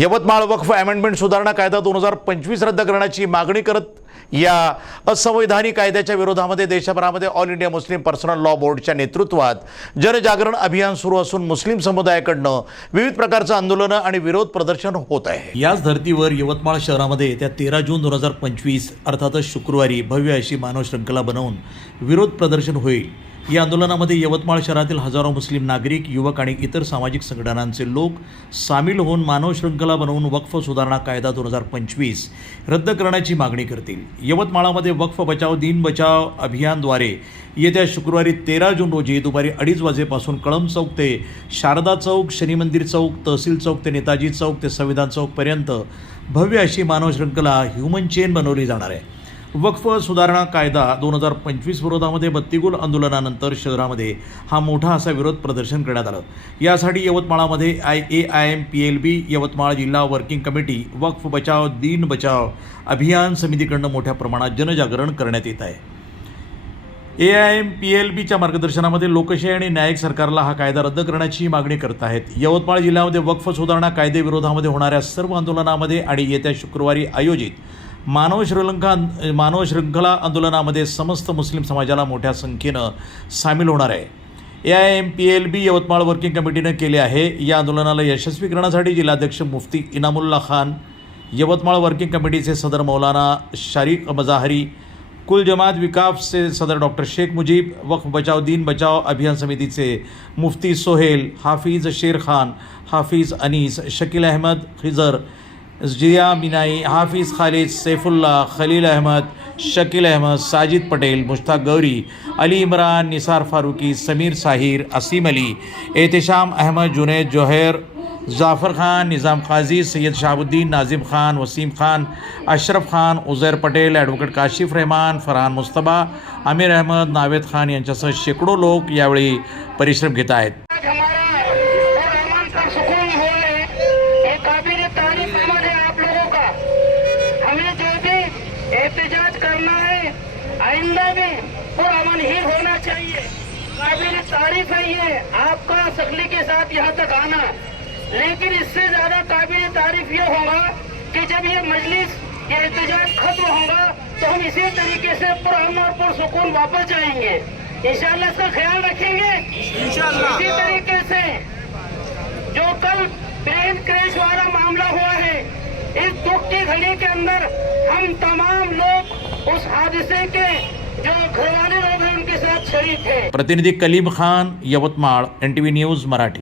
यवतमाळ वक्फ amendment सुधारणा कायदा 2025 रद्द करण्याची मागणी करत या असंवैधानिक कायद्याच्या विरोधामध्ये देशभरामध्ये all India Muslim personal law बोर्डच्या नेतृत्वात जनजागरण अभियान सुरू असून मुस्लिम समुदायाकडनं विविध प्रकारचं आंदोलन आणि विरोध प्रदर्शन होत आहे। याच धर्तीवर यवतमाळ शहरामध्ये येत्या 13 जून 2025 अर्थातच शुक्रवारी भव्य अशी मानव श्रृंखला बनवून विरोध प्रदर्शन होईल। या आंदोलनामध्ये यवतमाळ शहरातील हजारो मुस्लिम नागरिक, युवक आणि इतर सामाजिक संघटनांचे लोक सामील होऊन मानव श्रृंखला बनवून वक्फ सुधारणा कायदा 2025 रद्द करण्याची मागणी करतील। यवतमाळमध्ये वक्फ बचाव दिन बचाव अभियानद्वारे येत्या शुक्रवारी 13 जून रोजी दुपारी 2:30 वाजेपासून कळंब चौक ते शारदा चौक, शनी मंदिर चौक, तहसील चौक ते नेताजी चौक ते संविधान चौकपर्यंत भव्य अशी मानव श्रृंखला ह्युमन चेन बनवली जाणार आहे। वक्फ सुधारणा कायदा 2025 विरोधामध्ये बत्तीगुल आंदोलनानंतर शहरामध्ये हा मोठा असा विरोध प्रदर्शन करण्यात आलं। यासाठी यवतमाळमध्ये AIMPLB यवतमाळ जिल्हा वर्किंग कमिटी वक्फ बचाव दिन बचाव अभियान समितीकडून मोठ्या प्रमाणात जनजागरण करण्यात येत आहे। AIMPLBच्या मार्गदर्शनामध्ये लोकशाही आणि न्यायिक सरकारला हा कायदा रद्द करण्याची मागणी करत आहेत। यवतमाळ जिल्ह्यामध्ये वक्फ सुधारणा कायदे विरोधामध्ये होणाऱ्या सर्व आंदोलनामध्ये आणि येत्या शुक्रवारी आयोजित मानव श्रृंखला आंदोलनामध्ये समस्त मुस्लिम समाजाला मोठ्या संख्येनं सामील होणार आहे। AIMPLB यवतमाळ वर्किंग कमिटीनं केले आहे। या आंदोलनाला यशस्वी करण्यासाठी जिल्हाध्यक्ष मुफ्ती इनामुल्ला खान, यवतमाळ वर्किंग कमिटीचे सदर मौलाना शारिक मजाहरी, कुल जमात विकाफचे सदर डॉक्टर शेख मुजीब, वक्फ बचाव दिन बचाव अभियान समितीचे मुफ्ती सोहेल, हाफिज शेर खान, हाफिज अनीस, शकील अहमद खिजर, जिया मिनाई, हाफिज खालिद, सैफुल्ला, खलील अहमद, शकील अहमद, साजिद पटेल, मुश्ताक गौरी, अली इमरान, निसार फारूकी, समीर साहिर, असीम अली, एहतिशाम अहमद, जुनैद जोहर, जाफ़र खान, निज़ाम काजी, सैयद शाहबुद्दीन, नाजिम खान, वसीम खान, अशरफ खान, उज़ैर पटेल, ॲडव्होकेट काशिफ रहमान, फरहान मुस्तबा, आमिर अहमद, नावेद खान यांच्यासह शेकडो लोक यावेळी परिश्रम घेत आहेत। एहतजाज करना है, आइंदा भी पुरअमन ही होना चाहिए। काबिल तारीफ है ये आपका सकली के साथ यहाँ तक आना, लेकिन इससे ज्यादा काबिल तारीफ ये होगा कि जब ये मजलिस ये एहतजाज खत्म होगा तो हम इसी तरीके से पुरअमन और पुरसुकून वापस जाएंगे। इंशाअल्लाह इसका ख्याल रखेंगे। इसी तरीके से जो कल प्लेन क्रैश वाला मामला हुआ है, इस दुख की घड़ी के अंदर हम तमाम लोग उस हादसे के जो घरवाले लोग हैं उनके साथ शरीक थे। प्रतिनिधी कलीम खान, यवतमाळ, NTV न्यूज मराठी।